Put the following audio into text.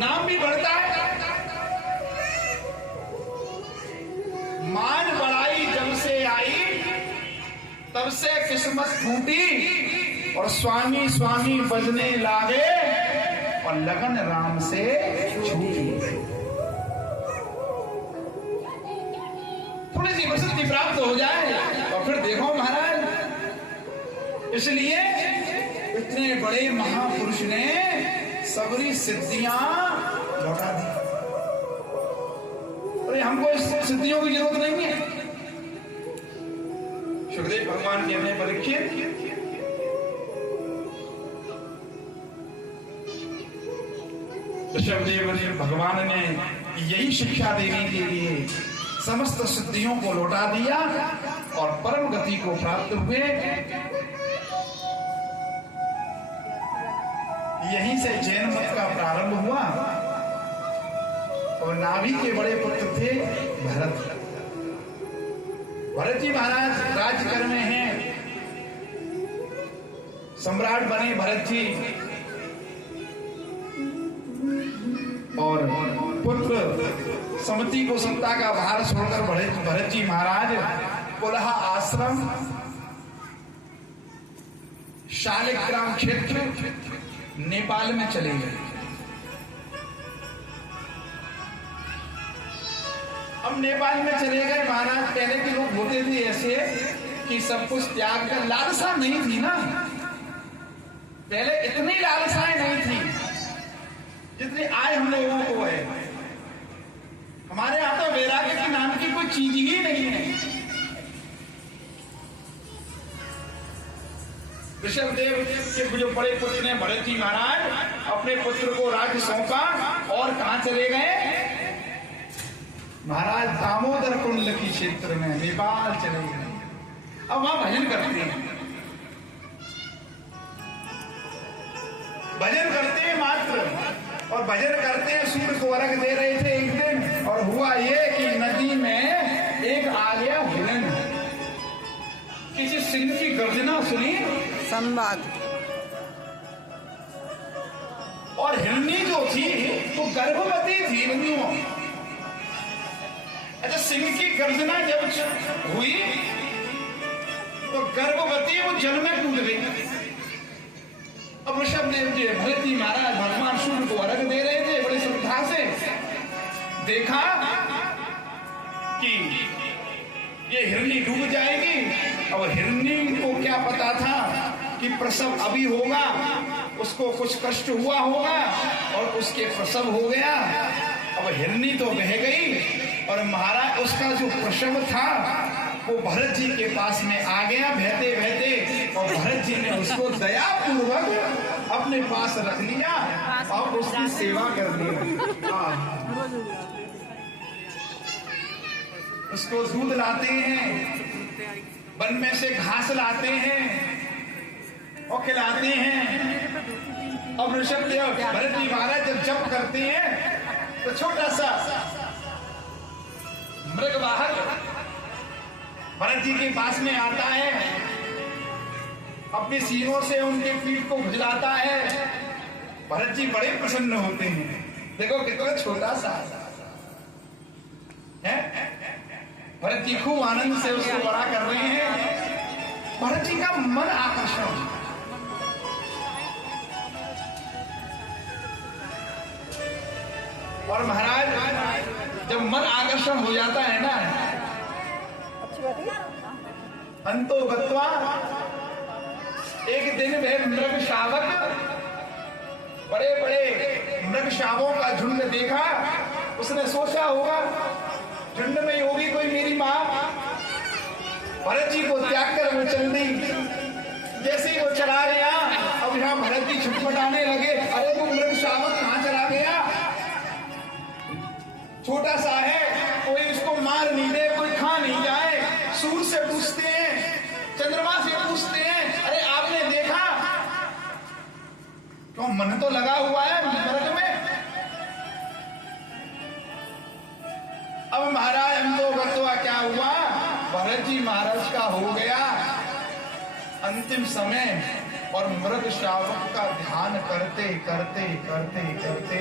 नाम भी बढ़ता है। मान बढ़ाई जब से आई तब से किस्मत फूटी और स्वामी स्वामी बजने लागे और लगन राम से छूटी। थोड़ी सी प्रसिद्धि प्राप्त हो जाए और फिर देखो महाराज, इसलिए इतने बड़े महापुरुष ने सबरी सिद्धियां लौटा दी। अरे हमको इस सिद्धियों की जरूरत नहीं है। सुखदेव भगवान के अपने परीक्षित ऋषभदेव भगवान ने यही शिक्षा देने के लिए समस्त सिद्धियों को लौटा दिया और परम गति को प्राप्त हुए। यहीं से जैन मत का प्रारंभ हुआ और नाभि के बड़े पुत्र थे भरत। भरत जी महाराज राज्य में हैं, सम्राट बने भरत जी और पुत्र समति को सत्ता का भार छोड़कर भरत जी महाराज कोल्हा आश्रम शालिग्राम क्षेत्र नेपाल में चले गए। अब नेपाल में चले गए महाराज। पहले के लोग होते थे ऐसे कि सब कुछ त्याग कर, लालसा नहीं थी ना पहले, इतनी लालसाएं नहीं थी जितनी आज हम लोगों को है। हमारे यहां तो वैराग्य के नाम की कोई चीज ही नहीं है। ऋषभदेव के जो बड़े पुत्र ने भरत जी महाराज अपने पुत्र को राज्य सौंपा और कहां चले गए महाराज? दामोदर कुंड की क्षेत्र में नेपाल चले गए। अब वहां भजन करते हैं, भजन करते हैं मात्र, और भजन करते हैं। सूर्य को अर्घ दे रहे थे एक दिन और हुआ ये कि नदी में एक आ गया हिरण। किसी सिंह की गर्जना सुनी संवाद, और हिरनी जो थी वो गर्भवती थी हिरनियों। अच्छा, सिंह की गर्जना जब हुई तो गर्भवती वो जल में कूद गई। अब ऋषभदेव जी भरत जी महाराज भगवान सूर्य को अर्घ दे रहे थे बड़ी श्रद्धा से। देखा कि ये हिरनी डूब जाएगी। अब हिरनी को क्या पता था कि प्रसव अभी होगा, उसको कुछ कष्ट हुआ होगा और उसके प्रसव हो गया। अब हिरनी तो बह गई और महाराज उसका जो प्रसव था वो भरत जी के पास में आ गया बहते बहते, और भरत जी ने उसको दया पूर्वक अपने पास रख लिया और उसकी सेवा कर दी। उसको दूध लाते हैं, वन में से घास लाते हैं और खिलाते हैं। अब ऋषभदेव भरत जी महाराज जब जप करते हैं तो छोटा सा मृगवाहक भरत जी के पास में आता है, अपने सीनों से उनके पीठ को खुजलाता है। भरत जी बड़े प्रसन्न होते हैं। देखो कितना छोटा सा है। भरत जी खूब आनंद से उसको बड़ा कर रहे हैं। भरत जी का मन आकर्षण, और महाराज जब मन आकर्षण हो जाता है ना, अंतो गत्वा, एक दिन वह मृग शावक, बड़े बड़े मृग शावों का झुंड देखा। उसने सोचा होगा झुंड में होगी कोई मेरी माँ। भरत जी को त्याग कर वो चल दी। जैसे ही वो चला गया, अब यहाँ भरत जी छटपटाने लगे, अरे वो मृग शावक कहाँ चला गया? छोटा सा है, कोई इसको मार नहीं दे, कोई खा नहीं जाए। सूर्य से पूछते हैं, चंद्रमा से पूछते हैं, अरे आपने देखा? तो मन तो लगा हुआ है नरक में। अब महाराज हमको बतवा क्या हुआ? भरत जी महाराज का हो गया अंतिम समय, और मृग शावक का ध्यान करते करते करते करते